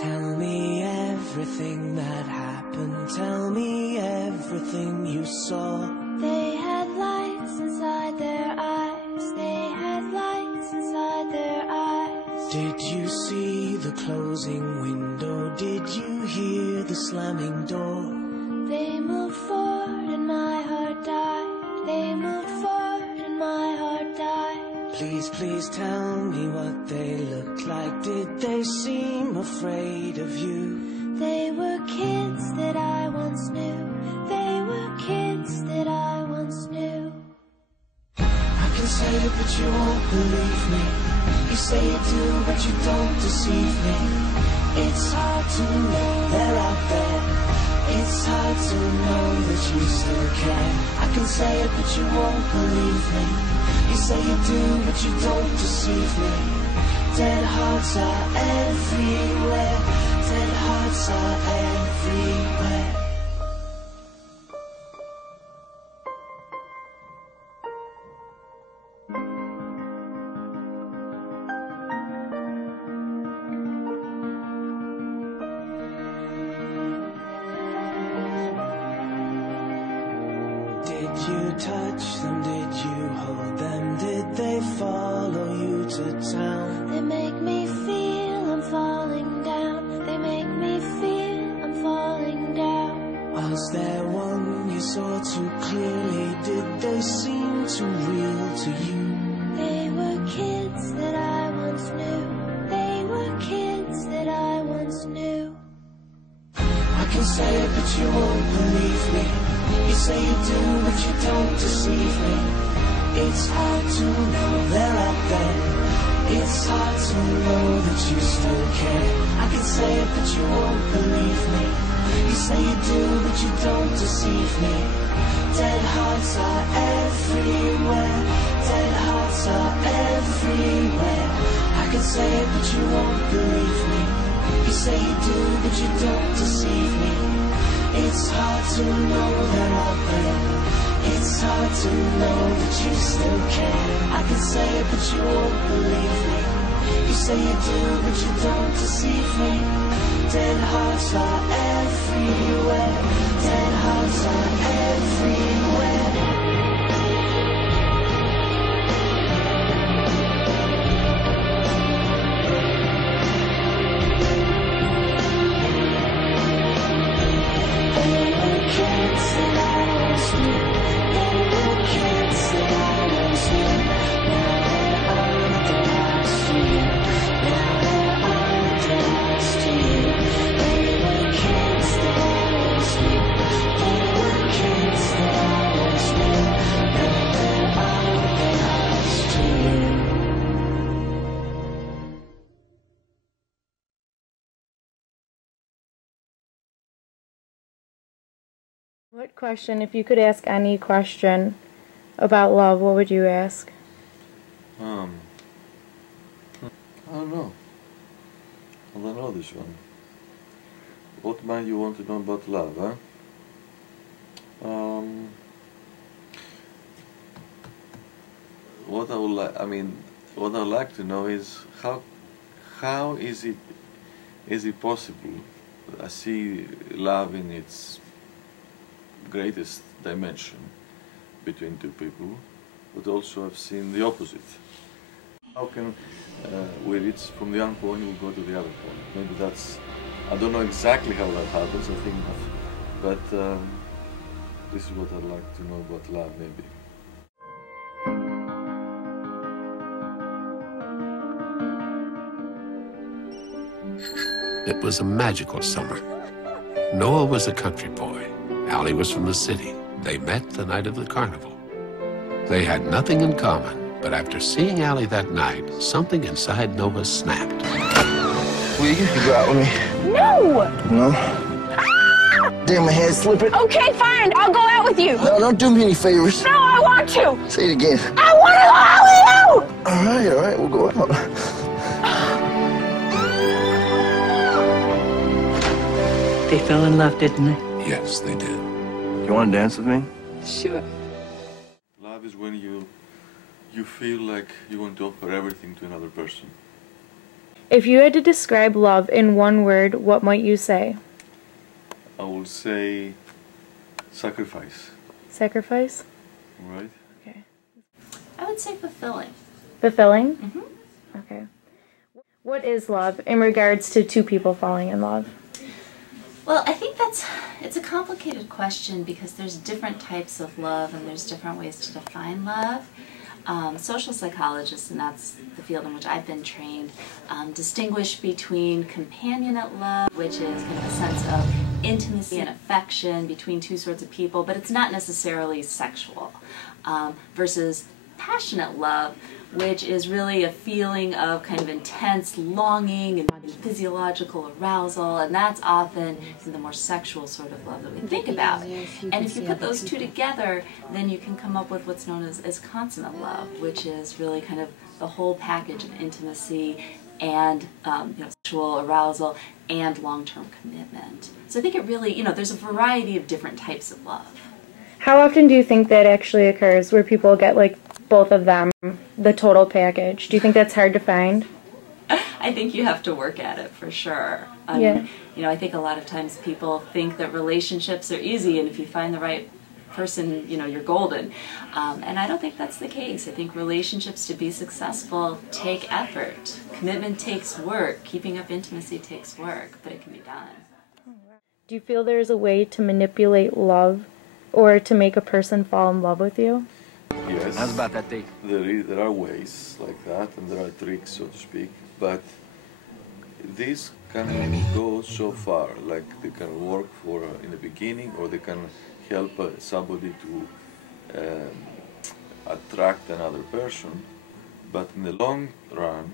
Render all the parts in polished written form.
Tell me everything that happened. Tell me everything you saw. They had lights inside their eyes. They had lights inside their eyes. Did you see the closing window? Did you hear the slamming door? They moved forward and my heart died. They moved forward and my heart died. Please, please tell me what they looked like. Did they seem afraid of you? They were kids that I once knew. They were kids that I once knew. I can say it, but you won't believe me. You say you do, but you don't deceive me. It's hard to know they're out there. It's hard to know that you still care. I can say it, but you won't believe me. You say you do, but you don't deceive me. Dead hearts are everywhere. Dead hearts are everywhere. Did you touch them? Did you hold them? Did they follow you to town? They make me feel I'm falling down. They make me feel I'm falling down. Was there one you saw too clearly? Did they seem too real to you? They were kids that I once knew. They were kids that I once knew. I can say it, but you won't believe me. You say you do, but you don't deceive me. It's hard to know they're out there. It's hard to know that you still care. I can say it, but you won't believe me. You say you do, but you don't deceive me. Dead hearts are everywhere. Dead hearts are everywhere. I can say it, but you won't believe me. You say you do, but you don't deceive me. It's hard to know they're out there. It's hard to know that you still care. I can say it, but you won't believe me. You say you do, but you don't deceive me. Dead hearts are everywhere. Dead hearts are everywhere. What question, if you could ask any question about love, what would you ask? I don't know. I don't know this one. What might you want to know about love, huh? What I would like, what I'd like to know is how is it possible? I see love in its greatest dimension between two people, but also I've seen the opposite. How can we reach from the one point we go to the other point? Maybe that's, I don't know exactly how that happens, I think, but this is what I'd like to know about love, maybe. It was a magical summer. Noah was a country boy. Allie was from the city. They met the night of the carnival. They had nothing in common, but after seeing Allie that night, something inside Noah snapped. Will you go out with me? No! No? Damn, my hand's slipping. Okay, fine. I'll go out with you. No, don't do me any favors. No, I want to. Say it again. I want to go out with you! All right, we'll go out. They fell in love, didn't they? Yes, they did. You want to dance with me? Sure. Love is when you feel like you want to offer everything to another person. If you had to describe love in one word, what might you say? I will say sacrifice. Sacrifice? Right? Okay. I would say fulfilling. Fulfilling? Mm-hmm. Okay. What is love in regards to two people falling in love? Well, I think it's a complicated question because there's different types of love and there's different ways to define love. Social psychologists, and that's the field in which I've been trained, distinguish between companionate love, which is kind of a sense of intimacy and affection between two sorts of people, but it's not necessarily sexual, versus passionate love, which is really a feeling of kind of intense longing and physiological arousal, and that's often the more sexual sort of love that we think about. And if you put those two together, then you can come up with what's known as consummate love, which is really kind of the whole package of intimacy and sexual arousal and long-term commitment. So I think it really, there's a variety of different types of love. How often do you think that actually occurs where people get like both of them, the total package? Do you think that's hard to find? I think you have to work at it for sure. Yeah. I think a lot of times people think that relationships are easy and if you find the right person, you're golden. And I don't think that's the case. I think relationships to be successful take effort. Commitment takes work. Keeping up intimacy takes work, but it can be done. Do you feel there's a way to manipulate love or to make a person fall in love with you? Yes. How's about that date? There are ways like that, and there are tricks, so to speak, but these can go so far. Like they can work for in the beginning, or they can help somebody to attract another person, but in the long run,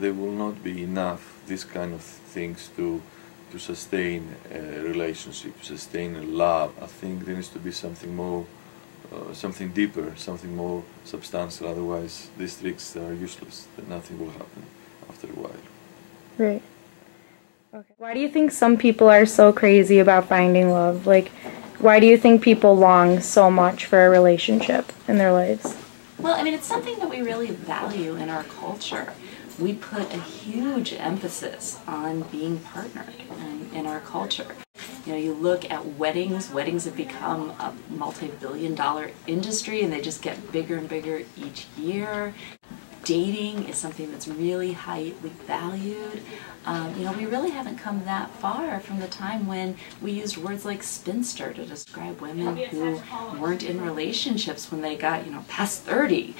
they will not be enough. These kind of things to sustain a relationship, sustain a love. I think there needs to be something more. Something deeper, something more substantial, otherwise these tricks are useless, that nothing will happen after a while. Right. Okay. Why do you think some people are so crazy about finding love? Like, why do you think people long so much for a relationship in their lives? Well, it's something that we really value in our culture. We put a huge emphasis on being partnered in our culture. You look at weddings. Weddings have become a multi-billion-dollar industry, and they just get bigger and bigger each year. Dating is something that's really highly valued. We really haven't come that far from the time when we used words like spinster to describe women who weren't in relationships when they got, past 30.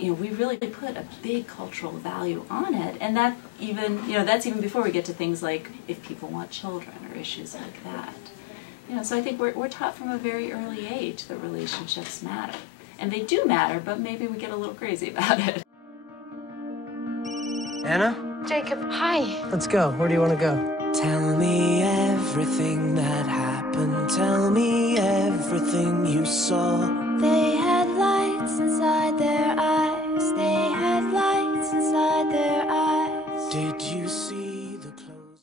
We really put a big cultural value on it, and that even, that's even before we get to things like if people want children or issues like that. So I think we're taught from a very early age that relationships matter. And they do matter, but maybe we get a little crazy about it. Anna? Jacob, hi. Let's go. Where do you want to go? Tell me everything that happened. Tell me everything you saw. They had lights inside their eyes. They had lights inside their eyes. Did you see the clothes?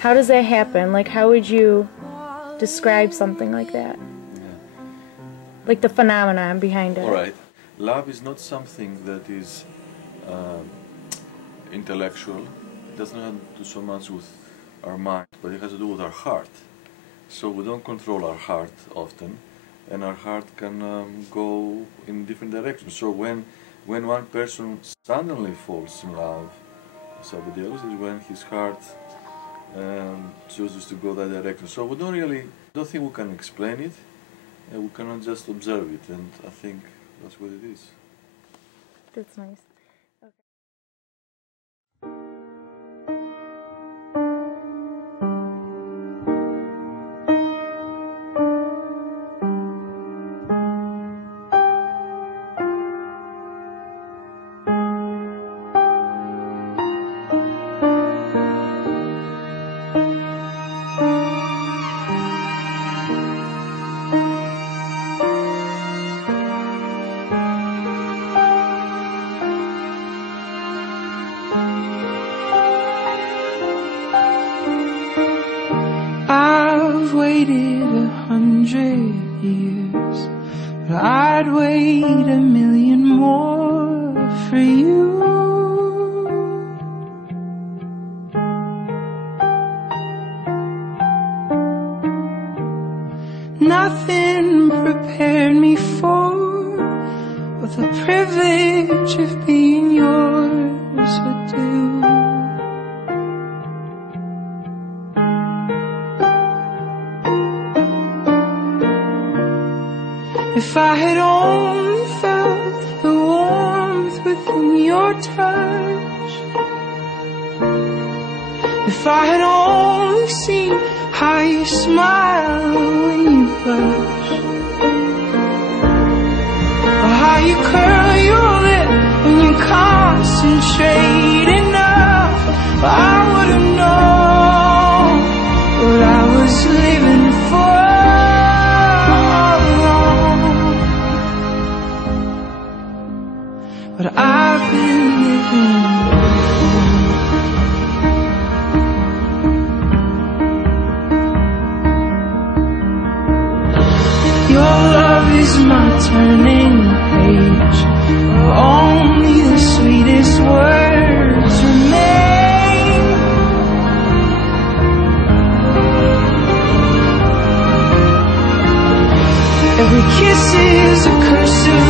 How does that happen? Like, how would you describe something like that? Like the phenomenon behind it. All right. Love is not something that is intellectual. It doesn't have to do so much with our mind, but it has to do with our heart. So we don't control our heart often, and our heart can go in different directions. So when one person suddenly falls in love with somebody else is when his heart chooses to go that direction. So we don't think we can explain it. We cannot just observe it, and I think that's what it is. That's nice. I've waited 100 years, but I'd wait 1,000,000 more for you. If I had only felt the warmth within your touch, if I had only seen how you smile when you blush, or how you curl your lip when you concentrate enough, I would have known what I was living for. But I've been living your love is my turning page, where only the sweetest words remain. Every kiss is a curse of